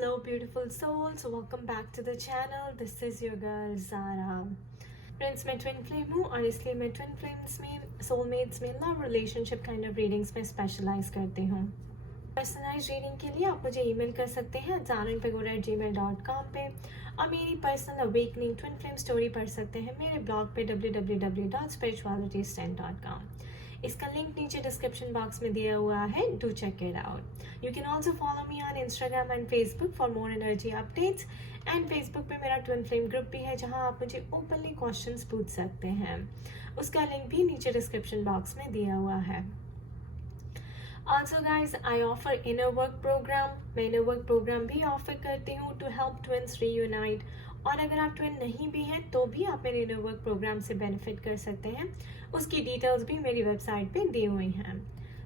Hello, beautiful souls. Welcome back to the channel. This is your girl Zara. Friends, मैं twin flame हूँ और इसलिए मैं twin flames में, सोलमेट्स में, love relationship kind of readings में स्पेशलाइज करती हूँ। पर्सनलाइज रीडिंग के लिए आप मुझे ईमेल कर सकते हैं zarinpagoda@gmail.com पे और मेरी personal awakening twin flame story पढ़ सकते हैं मेरे ब्लॉग पे www.spiritualitystand.com। इसका लिंक नीचे डिस्क्रिप्शन बॉक्स में दिया हुआ है, do check it out. You can also follow me on Instagram and Facebook for more energy updates. And Facebook पे मेरा ट्विन फ्लेम ग्रुप भी है जहां आप मुझे ओपनली क्वेश्चंस पूछ सकते हैं। उसका लिंक भी नीचे डिस्क्रिप्शन बॉक्स में दिया हुआ है। Also guys, I offer inner work program. मैं inner work program भी ऑफर करती हूँ to help twins reunite। और अगर आप ट्विन नहीं भी हैं तो भी आप मेरे inner work program से बेनिफिट कर सकते हैं। उसकी डिटेल्स भी मेरी वेबसाइट पे दी हुई हैं।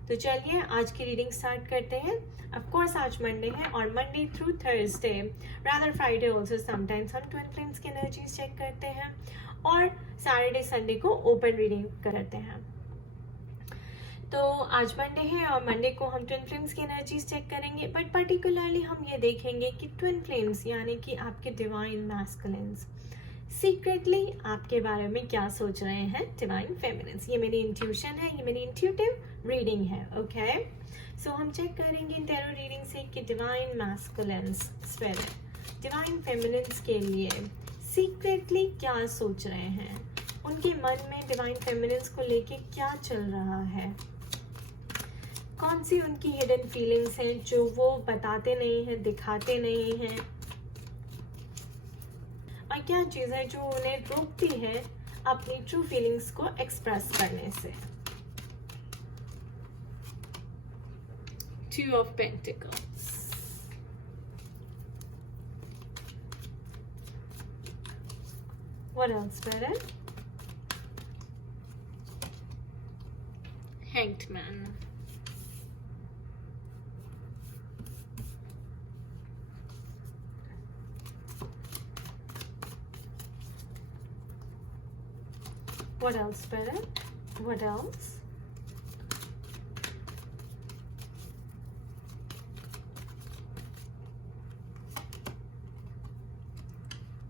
तो चलिए आज की रीडिंग स्टार्ट करते हैं। ऑफ कोर्स आज मंडे है और Monday through Thursday, rather Friday also sometimes हम ट्विन फ्लेम्स की एनर्जीज चेक करते हैं और सैटरडे संडे को ओपन रीडिंग करते हैं। तो आज मंडे है और मंडे को हम ट्विन फ्लेम्स की एनर्जीज चेक करेंगे, बट पर्टिकुलरली हम ये देखेंगे कि ट्विन फ्लेम्स यानी कि आपके डिवाइन मैस्कुलिन्स सीक्रेटली आपके बारे में क्या सोच रहे हैं डिवाइन फेमिनिन्स। ये मेरी इंट्यूशन है, ये मेरी इंट्यूटिव रीडिंग है। ओके, सो हम चेक करेंगे इन टैरो रीडिंग से कि divine masculines spirit divine feminines के लिए सीक्रेटली क्या सोच रहे हैं, उनके मन में डिवाइन फेमिनिन्स को लेके क्या चल रहा है, कौन सी उनकी हिडन फीलिंग्स हैं जो वो बताते नहीं हैं, दिखाते नहीं हैं, और क्या चीज़ है जो उन्हें रोकती है अपनी ट्रू फीलिंग्स को एक्सप्रेस करने से। Two of Pentacles, what else, Spirit? Hanged Man, what else, Spirit? What else?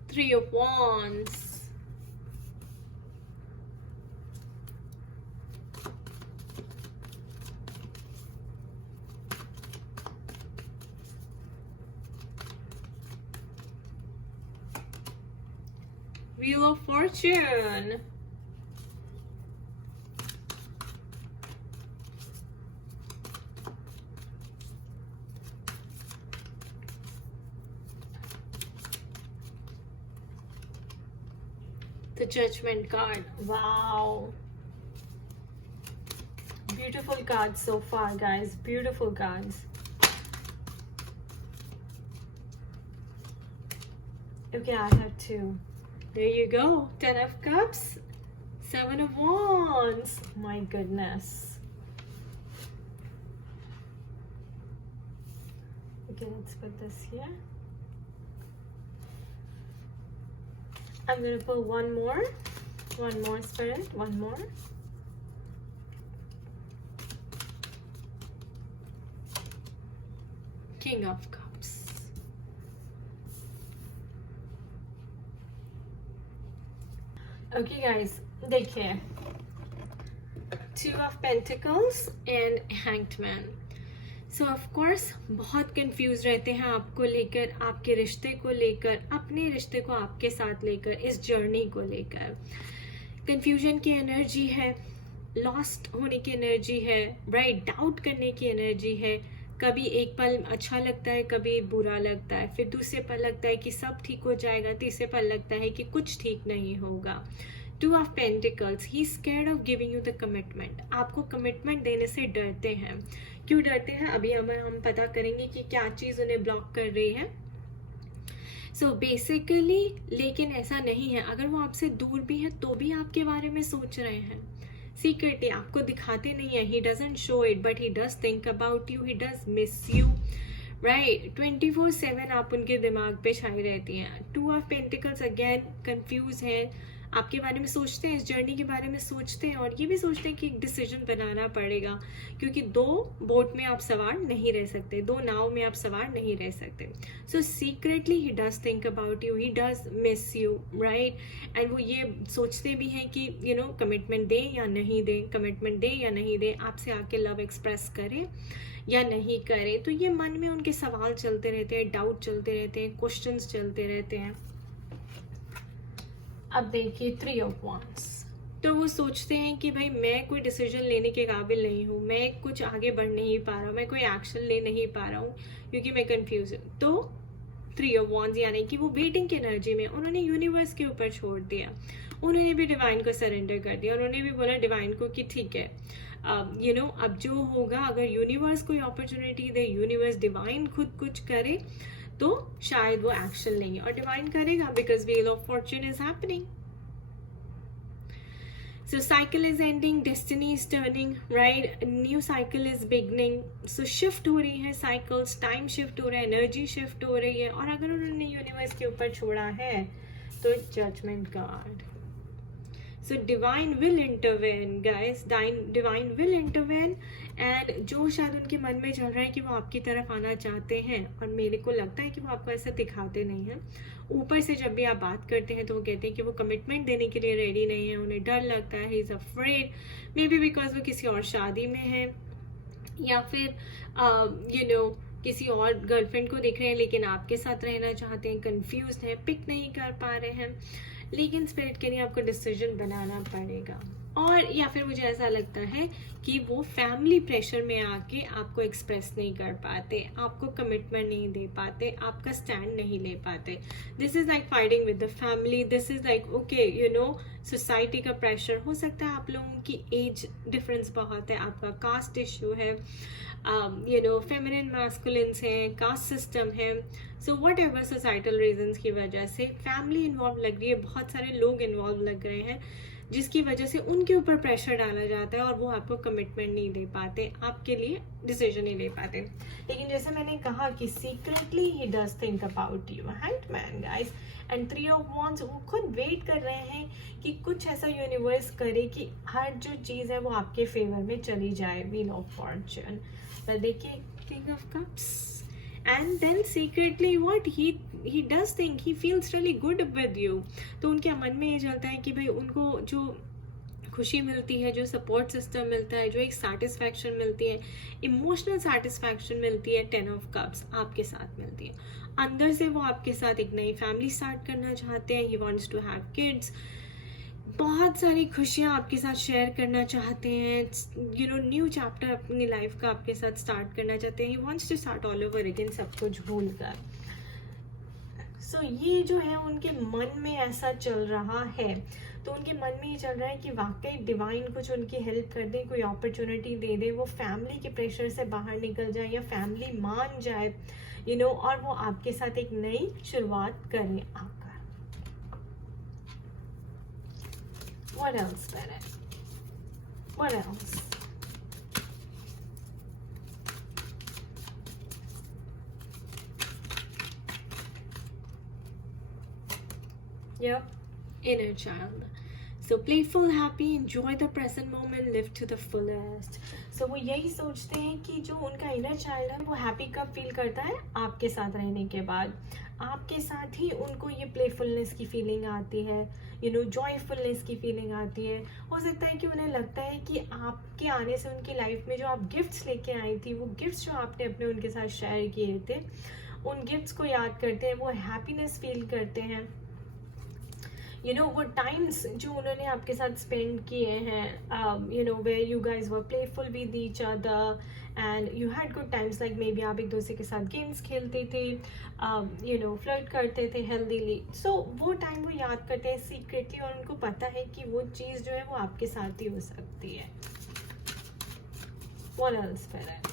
Three of Wands, Wheel of Fortune, the Judgment card. Wow, beautiful cards so far, guys. Beautiful cards. Okay, I have two. There you go. 10 of Cups, 7 of Wands. My goodness. Okay, let's put this here. I'm going to pull one more Spirit, one more. King of Cups. Okay guys, देखिए, Two of Pentacles and Hanged Man. So of course बहुत confuse रहते हैं आपको लेकर, आपके रिश्ते को लेकर, अपने रिश्ते को आपके साथ लेकर, इस जर्नी को लेकर। कंफ्यूजन की एनर्जी है, लॉस्ट होने की एनर्जी है, राइट, डाउट करने की एनर्जी है। कभी एक पल अच्छा लगता है, कभी बुरा लगता है, फिर दूसरे पल लगता है कि सब ठीक हो जाएगा, तीसरे पल लगता है कि कुछ ठीक नहीं होगा। Two of Pentacles, he's scared of giving you the commitment. आपको कमिटमेंट देने से डरते हैं। क्यों डरते हैं अभी हम पता करेंगे कि क्या चीज़ उन्हें ब्लॉक कर रही है। सो बेसिकली, लेकिन ऐसा नहीं है, अगर वो आपसे दूर भी है तो भी आपके बारे में सोच रहे हैं। सीक्रेटली आपको दिखाते नहीं है, he doesn't show it but he does think about you, he does miss you, right. 24/7 आप उनके दिमाग पे छाई रहती हैं। Two of Pentacles again confuse है, आपके बारे में सोचते हैं, इस जर्नी के बारे में सोचते हैं, और ये भी सोचते हैं कि एक डिसीजन बनाना पड़ेगा, क्योंकि दो बोट में आप सवार नहीं रह सकते, दो नाव में आप सवार नहीं रह सकते. So secretly he does think about you, he does miss you, right. And वो ये सोचते भी हैं कि यू नो कमिटमेंट दे या नहीं दे, कमिटमेंट दे या नहीं दे, आपसे आके लव एक्सप्रेस करे या नहीं करे. तो ये मन में उनके सवाल चलते रहते हैं, डाउट चलते रहते हैं, क्वेश्चंस चलते रहते हैं. अब देखिए 3 of Wands. तो वो सोचते हैं कि भाई मैं कोई डिसीजन लेने के काबिल नहीं हूँ, मैं कुछ आगे बढ़ नहीं पा रहा हूँ, मैं कोई एक्शन ले नहीं पा रहा हूँ क्योंकि मैं कंफ्यूज हूँ. तो 3 of Wands यानी कि वो वेटिंग की एनर्जी में उन्होंने यूनिवर्स के ऊपर छोड़ दिया, उन्होंने भी डिवाइन को सरेंडर कर दिया, उन्होंने भी बोला डिवाइन को कि ठीक है यू नो अब जो होगा, अगर यूनिवर्स कोई अपॉर्चुनिटी दे, यूनिवर्स डिवाइन खुद कुछ करे तो शायद वो एक्शन लेंगे, और डिवाइन करेगा because wheel of Fortune is happening. So cycle is ending, destiny is turning, right? New cycle is beginning. So shift हो रही है cycles, time shift हो रहा है, energy shift हो रही है. और अगर उन्होंने यूनिवर्स के ऊपर छोड़ा है तो judgment card. So divine will intervene, guys. Divine will intervene. And जो शायद उनके मन में चल रहा है कि वो आपकी तरफ आना चाहते हैं, और मेरे को लगता है कि वो आपको ऐसा दिखाते नहीं हैं. ऊपर से जब भी आप बात करते हैं तो वो कहते हैं कि वो कमिटमेंट देने के लिए रेडी नहीं है, उन्हें डर लगता है, he is afraid, may be because वो किसी और शादी में है, या फिर यू नो किसी और गर्लफ्रेंड को देख रहे हैं लेकिन आपके साथ रहना चाहते हैं, कंफ्यूज हैं, पिक नहीं कर पा रहे हैं. लेकिन स्पिरिट के लिए आपको डिसीजन बनाना पड़ेगा. और या फिर मुझे ऐसा लगता है कि वो फैमिली प्रेशर में आके आपको एक्सप्रेस नहीं कर पाते, आपको कमिटमेंट नहीं दे पाते, आपका स्टैंड नहीं ले पाते. This is like fighting with the family, this is like okay you know society का प्रेशर हो सकता है, आप लोगों की एज डिफरेंस बहुत है, आपका कास्ट इश्यू है, यू नो फेमिनिन मैस्कुलिन्स हैं, कास्ट सिस्टम है. So whatever societal reasons की वजह से फैमिली इन्वॉल्व लग रही है, बहुत सारे लोग इन्वॉल्व लग रहे हैं, जिसकी वजह से उनके ऊपर प्रेशर डाला जाता है और वो आपको कमिटमेंट नहीं दे पाते, आपके लिए डिसीजन नहीं ले पाते. लेकिन जैसे मैंने कहा कि secretly he does think about you, handman guys. And 3 of Wands वो खुद वेट कर रहे हैं कि कुछ ऐसा यूनिवर्स करे कि हर जो चीज़ है वो आपके फेवर में चली जाए, व्हील ऑफ फॉर्च्यून. पर देखिए king of cups. And then secretly what he does think, he feels really good with you. तो उनके मन में ये चलता है कि भाई उनको जो खुशी मिलती है, जो सपोर्ट सिस्टम मिलता है, जो एक सेटिस्फैक्शन मिलती है, इमोशनल सेटिस्फैक्शन मिलती है, 10 of Cups आपके साथ मिलती है. अंदर से वो आपके साथ एक नई फैमिली स्टार्ट करना चाहते हैं, he wants to have kids, बहुत सारी खुशियाँ आपके साथ शेयर करना चाहते हैं, यू नो न्यू चैप्टर अपनी लाइफ का आपके साथ स्टार्ट करना चाहते हैं. He wants to start all over again, सब कुछ भूल कर. सो ये जो है उनके मन में ऐसा चल रहा है. तो उनके मन में ये चल रहा है कि वाकई डिवाइन कुछ उनकी हेल्प कर दे, कोई अपॉर्चुनिटी दे दे, वो फैमिली के प्रेशर से बाहर निकल जाए या फैमिली मान जाए, यू नो, और वो आपके साथ एक नई शुरुआत करें आकर. What else, Spirit? What else? Yep, inner child. So playful, happy, enjoy the present moment, live to the fullest. So वो यही सोचते हैं कि जो उनका इनर चाइल्ड है वो हैप्पी कब फील करता है, आपके साथ रहने के बाद. आपके साथ ही उनको ये प्लेफुलनेस की फीलिंग आती है, यू नो जॉयफुलनेस की फीलिंग आती है. हो सकता है कि उन्हें लगता है कि आपके आने से उनकी लाइफ में जो आप गिफ्ट्स लेके आई थी, वो गिफ्ट्स जो आपने अपने उनके साथ शेयर किए थे, उन गिफ्ट्स को याद करते हैं, वो हैप्पीनेस फील करते हैं. यू नो वो टाइम्स जो उन्होंने आपके साथ स्पेंड किए हैं, you know where you guys were playful with each other and you had good times, like maybe आप एक दूसरे के साथ गेम्स खेलते थे, यू नो फ्लर्ट करते थे हेल्दीली. सो वो टाइम वो याद करते हैं सीक्रेटली, और उनको पता है कि वो चीज़ जो है वो आपके साथ ही हो सकती है. What else, Spirit?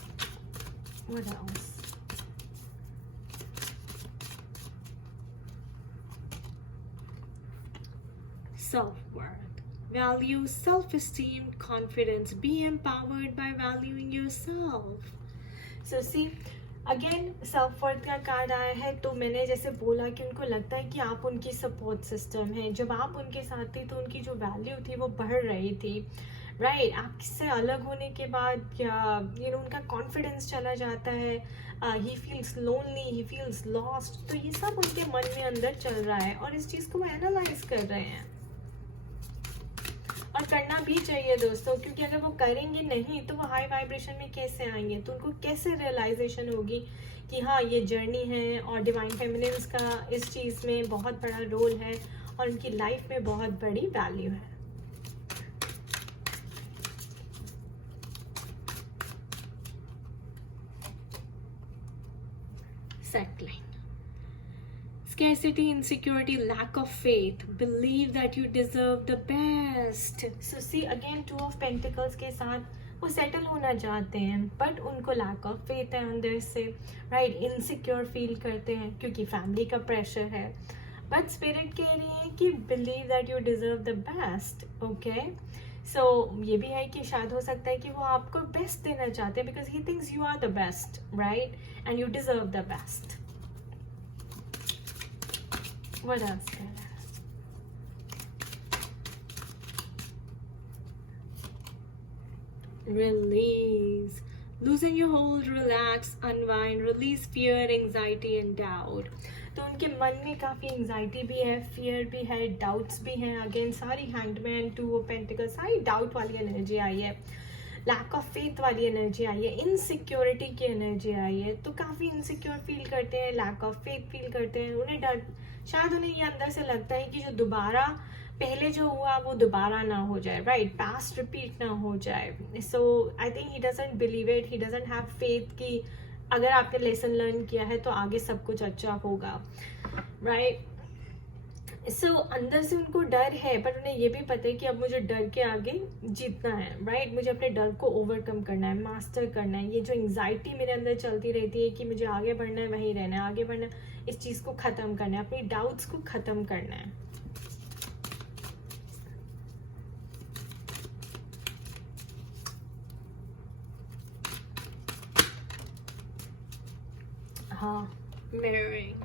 What else? Self-worth, value, self-esteem, confidence. Be empowered by valuing yourself. So see, again self worth का कार्ड आया है, तो मैंने जैसे बोला कि उनको लगता है कि आप उनकी सपोर्ट सिस्टम है। जब आप उनके साथ थी तो उनकी जो वैल्यू थी वो बढ़ रही थी, राइट। आपसे अलग होने के बाद या उनका कॉन्फिडेंस चला जाता है, he feels lonely, he feels lost. तो ये सब उनके मन में अंदर चल रहा है और इस चीज़ को वो एनालाइज कर रहे हैं, और करना भी चाहिए दोस्तों, क्योंकि अगर वो करेंगे नहीं तो वो हाई वाइब्रेशन में कैसे आएंगे, तो उनको कैसे रियलाइजेशन होगी कि हाँ ये जर्नी है और डिवाइन फेमिनिन्स का इस चीज़ में बहुत बड़ा रोल है और उनकी लाइफ में बहुत बड़ी वैल्यू है। Settling. Scarcity, insecurity, lack of faith. Believe that you deserve the best. So see again, 2 of Pentacles के साथ वो सेटल होना चाहते हैं बट उनको लैक ऑफ फेथ है अंदर से, राइट। इनसिक्योर फील करते हैं क्योंकि फैमिली का प्रेशर है, बट स्पिरिट कह रही है कि believe that you deserve the best, okay. So ये भी है कि शायद हो सकता है कि वो आपको बेस्ट देना चाहते हैं because he thinks you are the best, right, and you deserve the best. What else can I ask? Release. Loosen your hold, relax, unwind, release fear, anxiety and doubt. तो उनके मन में काफ़ी एंजाइटी भी है, फियर भी है, doubts भी हैं। अगेन सारी हैंडमैन, 2 ऑफ पेंटिकल्स, सारी डाउट वाली एनर्जी आई है, लैक ऑफ फेथ वाली एनर्जी आई है, इनसिक्योरिटी की एनर्जी आई है। तो काफ़ी इनसिक्योर फील करते हैं, लैक ऑफ फेथ फील करते हैं। उन्हें डर, शायद उन्हें ये अंदर से लगता है कि जो दोबारा पहले जो हुआ वो दोबारा ना हो जाए, राइट, पास्ट रिपीट ना हो जाए। So I think he doesn't believe it, he doesn't have faith कि अगर आपने लेसन लर्न किया है तो आगे सब कुछ अच्छा होगा, राइट। सो अंदर से उनको डर है, पर उन्हें ये भी पता है कि अब मुझे डर के आगे जीतना है, राइट। मुझे अपने डर को ओवरकम करना है, मास्टर करना है। ये जो एंजाइटी मेरे अंदर चलती रहती है कि मुझे आगे बढ़ना है, वहीं रहना है, आगे बढ़ना है, इस चीज़ को ख़त्म करना है, अपनी डाउट्स को ख़त्म करना है। हाँ, mirroring,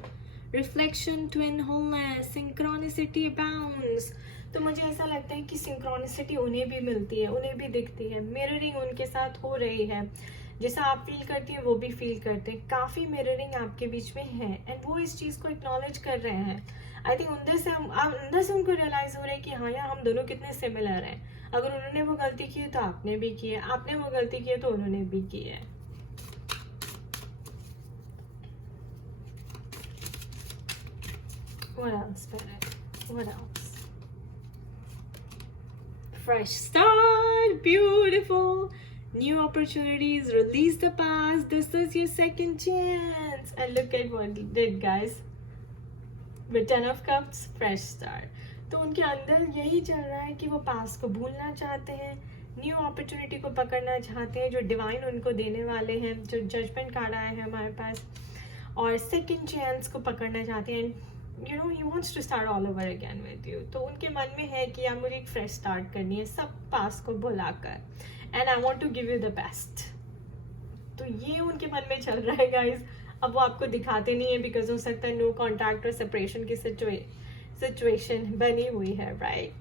reflection, twin wholeness, synchronicity bounce. तो मुझे ऐसा लगता है कि सिंक्रोनिसिटी उन्हें भी मिलती है, उन्हें भी दिखती है, मिररिंग उनके साथ हो रही है। जैसा आप फील करती हैं वो भी फील करते हैं, काफ़ी मिररिंग आपके बीच में है एंड वो इस चीज़ को एक्नॉलेज कर रहे हैं। आई थिंक अंदर से उनको रियलाइज़ हो रहा है कि हाँ यार, हम दोनों कितने सिमिलर हैं। अगर उन्होंने वो गलती की है तो आपने भी की है, आपने वो गलती की है तो उन्होंने भी की है। What else, Spirit? What else? Fresh start, beautiful. New opportunities, release the past. This is your second chance. And look at what you did, guys. With 10 of Cups, fresh start. तो उनके अंदर यही चल रहा है कि वो पास्ट को भूलना चाहते हैं, न्यू अपॉर्चुनिटी को पकड़ना चाहते हैं जो डिवाइन उनको देने वाले हैं, जो जजमेंट कार्ड आया है हमारे पास, और सेकंड चांस को पकड़ना चाहते हैं। You know, he wants to start all over again with you. तो उनके मन में है कि यार मुझे एक फ्रेश स्टार्ट करनी है, सब पास्ट को भुलाकर, and I want to give you the best. तो ये उनके मन में चल रहा है गाइज। अब वो आपको दिखाते नहीं है बिकॉज हो सकता है नो कॉन्टैक्ट और सेपरेशन की सिचुएशन बनी हुई है, राइट।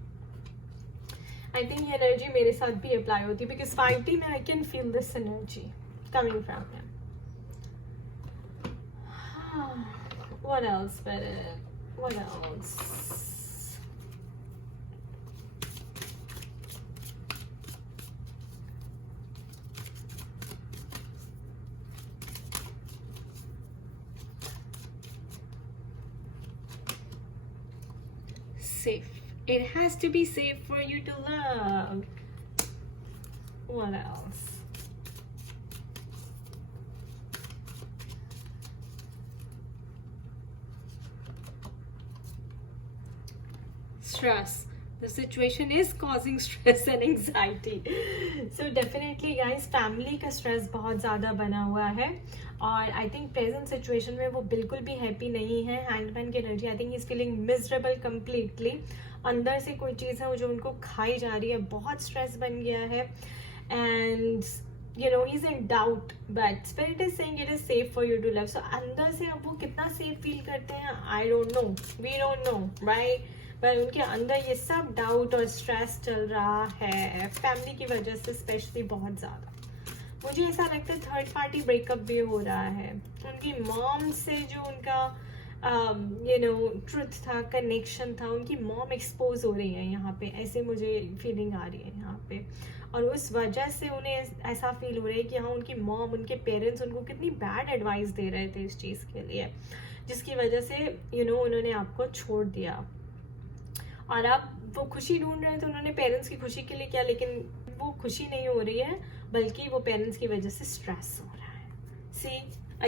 आई थिंक ये एनर्जी मेरे साथ भी अप्लाई होती है बिकॉज 5D में I can feel this energy coming from him. What else, Spirit? What else? Safe. It has to be safe for you to love. What else? Stress. The situation is causing stress and anxiety. So definitely guys, family का stress बहुत ज़्यादा बना हुआ है और I think present situation में वो बिल्कुल भी happy नहीं है। हैंडमैन की energy, I think he's feeling miserable completely. अंदर से कोई चीज़ है जो उनको खाई जा रही है, बहुत स्ट्रेस बन गया है। And he's in doubt, but spirit is saying it is safe for you to love. So अंदर से अब वो कितना safe feel करते हैं, I don't know, we don't know, right? पर उनके अंदर ये सब डाउट और स्ट्रेस चल रहा है फैमिली की वजह से, स्पेशली बहुत ज़्यादा। मुझे ऐसा लगता है थर्ड पार्टी ब्रेकअप भी हो रहा है। उनकी मॉम से जो उनका ट्रुथ था, कनेक्शन था, उनकी मॉम एक्सपोज हो रही है यहाँ पे, ऐसे मुझे फीलिंग आ रही है यहाँ पे। और उस वजह से उन्हें ऐसा फील हो रहा है कि हाँ, उनकी मॉम, उनके पेरेंट्स उनको कितनी बैड एडवाइस दे रहे थे इस चीज़ के लिए, जिसकी वजह से उन्होंने आपको छोड़ दिया। और अब वो खुशी ढूंढ रहे थे, उन्होंने पेरेंट्स की खुशी के लिए किया, लेकिन वो खुशी नहीं हो रही है, बल्कि वो पेरेंट्स की वजह से स्ट्रेस हो रहा है। See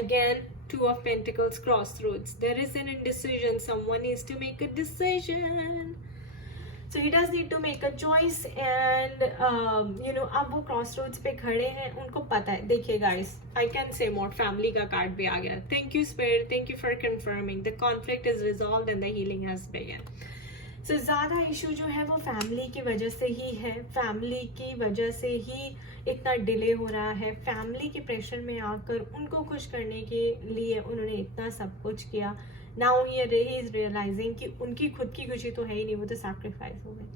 again, Two of Pentacles, crossroads. There is an indecision. Someone needs to make a decision. So he does need to make a choice, and अब वो crossroads पे खड़े हैं, उनको पता है। देखिए guys, I can say more. Family का कार्ड भी आ गया। Thank you Spirit, thank you for confirming. The conflict is resolved and the healing has begun. So ज़्यादा इशू जो है वो फैमिली की वजह से ही है, फैमिली की वजह से ही इतना डिले हो रहा है। फैमिली के प्रेशर में आकर उनको खुश करने के लिए उन्होंने इतना सब कुछ किया। नाउ ही इज रियलाइजिंग कि उनकी खुद की खुशी तो है ही नहीं, वो तो सैक्रिफाइस हो गई।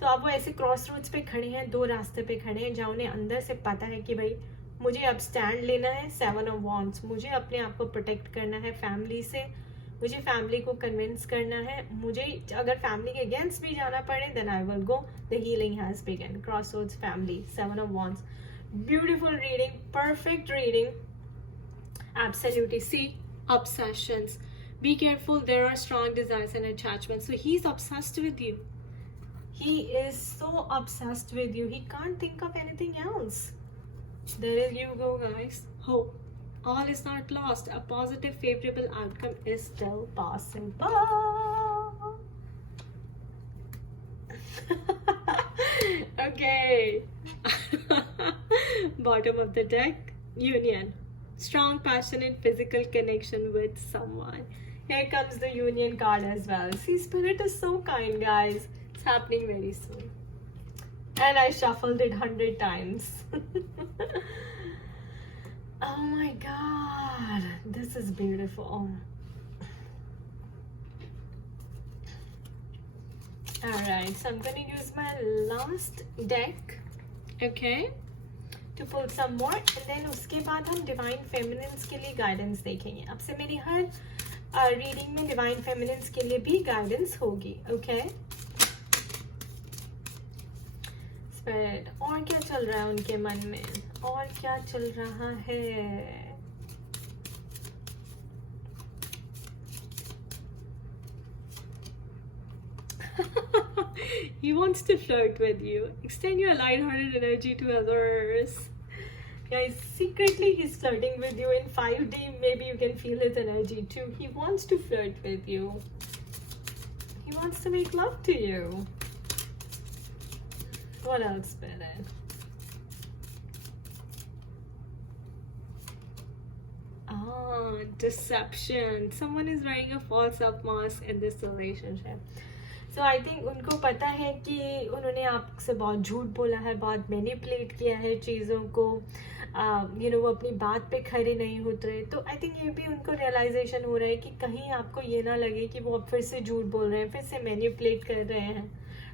तो अब वो ऐसे क्रॉस रोड्स पे खड़े हैं, दो रास्ते पे खड़े हैं, जहाँ उन्हें अंदर से पता है कि भाई मुझे अब स्टैंड लेना है। 7 ऑफ वॉन्ड्स, मुझे अपने आप को प्रोटेक्ट करना है फैमिली से, मुझे फैमिली को कन्विंस करना है। मुझे अगर फैमिली के अगेंस्ट भी जाना पड़े, then I will go. The healing has begun. Crossroads, family, 7 of wands. Beautiful reading, perfect reading. Absolutely. See, obsessions. Be careful, there are strong desires and attachments. So he's obsessed with you. He is so obsessed with you. He can't think of anything else. There you go, guys. Hope. All is not lost. A positive, favorable outcome is still possible. Okay. Bottom of the deck, union. Strong, passionate, physical connection with someone. Here comes the union card as well. See, Spirit is so kind, guys. It's happening very soon. And I shuffled it 100 times. Oh my God, this is beautiful. Alright, so I'm going to use my last deck, okay, to pull some more, and then उसके बाद हम Divine Feminines के लिए guidance देखेंगे। अब से मेरी हर reading में Divine Feminines के लिए भी guidance होगी, okay? Spirit, और क्या चल रहा है उनके मन में, और क्या चल रहा है? He wants to flirt with you. Extend your light-hearted energy to others. Guys, secretly he's flirting with you. In 5D, maybe you can feel his energy too. He wants to flirt with you. He wants to make love to you. What else, Spirit? Deception. Someone is wearing a false self mask in this relationship. So I think उनको पता है कि उन्होंने आपसे बहुत झूठ बोला है, बहुत मैनिपुलेट किया है चीज़ों को, वो अपनी बात पे खड़े नहीं उतरे। तो आई थिंक ये भी उनको रियलाइजेशन हो रहा है कि कहीं आपको ये ना लगे कि वो फिर से झूठ बोल रहे हैं, फिर से मैनिपुलेट कर रहे हैं,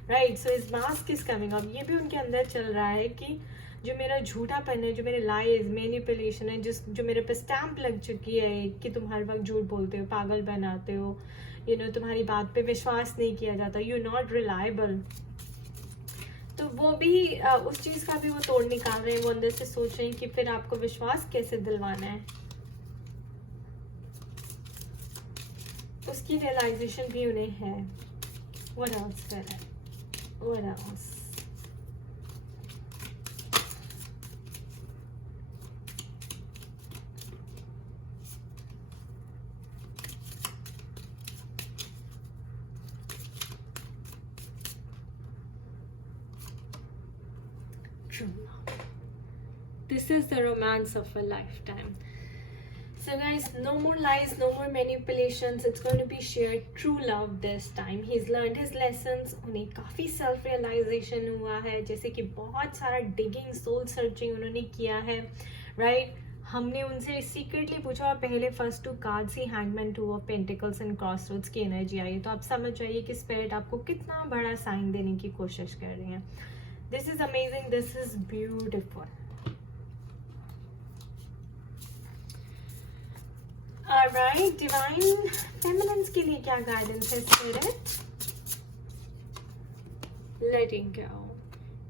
राइट? सो इस मास्क इज कमिंग अप। ये भी उनके अंदर चल रहा है कि जो मेरा झूठापन है, जो मेरे लाइज, मैनिपुलेशन है, जो मेरे पे स्टैम्प लग चुकी है कि तुम हर वक्त झूठ बोलते हो, पागल बनाते हो, तुम्हारी बात पे विश्वास नहीं किया जाता, यू नॉट रिलायबल। तो वो भी उस चीज़ का भी वो तोड़ निकाल रहे हैं। वो अंदर से सोच रहे हैं कि फिर आपको विश्वास कैसे दिलवाना है, उसकी रियलाइजेशन भी उन्हें है। What else, Spirit? What else? True love. This is the romance of a lifetime. So guys, no more lies, no more manipulations. It's going to be shared true love this time. He's learned his lessons. उन्हें काफ़ी self realization हुआ है, जैसे कि बहुत सारा digging, soul searching उन्होंने किया है, right? हमने उनसे secretly पूछा और पहले first two cards he Hangman, Two of Pentacles and Crossroads की energy आई है, तो आप समझ जाइए कि spirit आपको कितना बड़ा sign देने की कोशिश कर रही है. This is amazing. This is beautiful. Alright, Divine Feminines के लिए क्या guidance है Spirit? Letting go.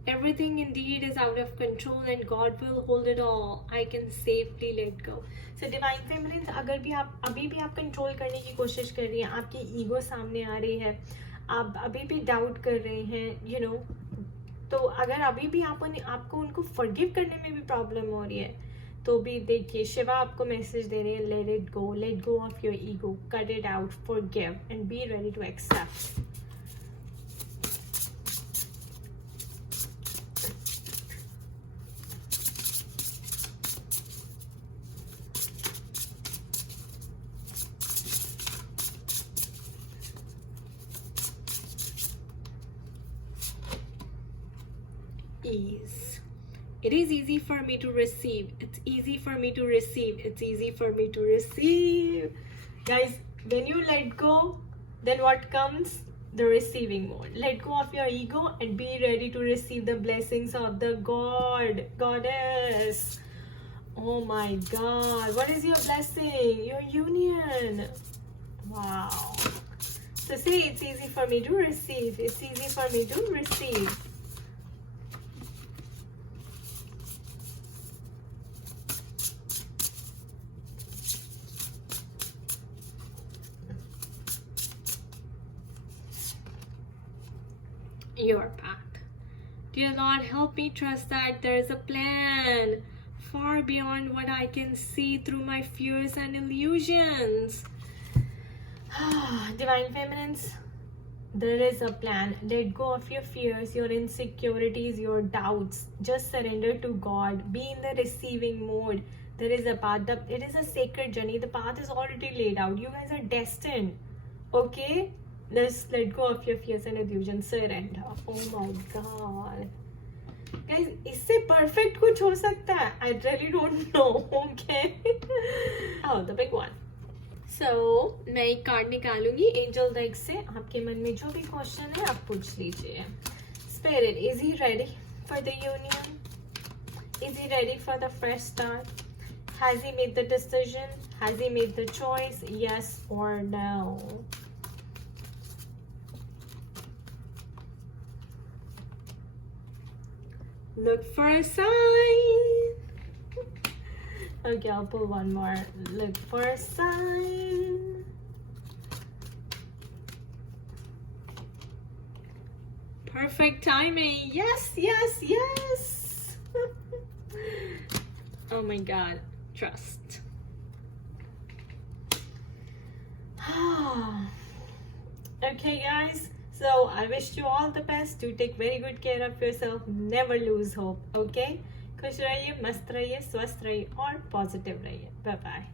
Everything indeed is out of control and God will hold it all. I can safely let go. So Divine Feminines, अगर भी आप अभी भी आप कंट्रोल करने की कोशिश कर रही हैं, आपकी ईगो सामने आ रही है, आप अभी भी डाउट कर रहे हैं, you know, तो अगर अभी भी आपको उनको फॉरगिव करने में भी प्रॉब्लम हो रही है, तो भी देखिए शिवा आपको मैसेज दे रही है, let go of your ego, cut it out, forgive and be ready to accept. Ease. It is easy for me to receive. It's easy for me to receive. It's easy for me to receive. Guys, when you let go, then what comes? The receiving mode. Let go of your ego and be ready to receive the blessings of the goddess. Oh my God. What is your blessing? Your union. Wow. So say it's easy for me to receive. It's easy for me to receive. Your path. Dear Lord, help me trust that there is a plan far beyond what I can see through my fears and illusions. Divine Feminines, there is a plan. Let go of your fears, your insecurities, your doubts. Just surrender to God. Be in the receiving mode. There is a path. It is a sacred journey. The path is already laid out. You guys are destined. Okay? Just let go of your fears and illusions. Surrender. Oh my God. Guys, इससे perfect कुछ हो सकता है? I really don't know. Okay. Oh, the big one. So, मैं एक card निकालूंगी angel deck से. आपके मन में जो भी क्वेश्चन है आप पूछ लीजिए. Spirit, is he ready for the union? Is he ready for the fresh start? Has he made the decision? Has he made the choice? Yes or no? Look for a sign. Okay, I'll pull one more. Look for a sign. Perfect timing. Yes, yes, yes. Oh my God. Trust. Okay, guys. So I wish you all the best. Do take very good care of yourself. Never lose hope. Okay? खुश रहिए, मस्त रहिए, स्वस्थ रहिए और positive रहिए. Bye bye.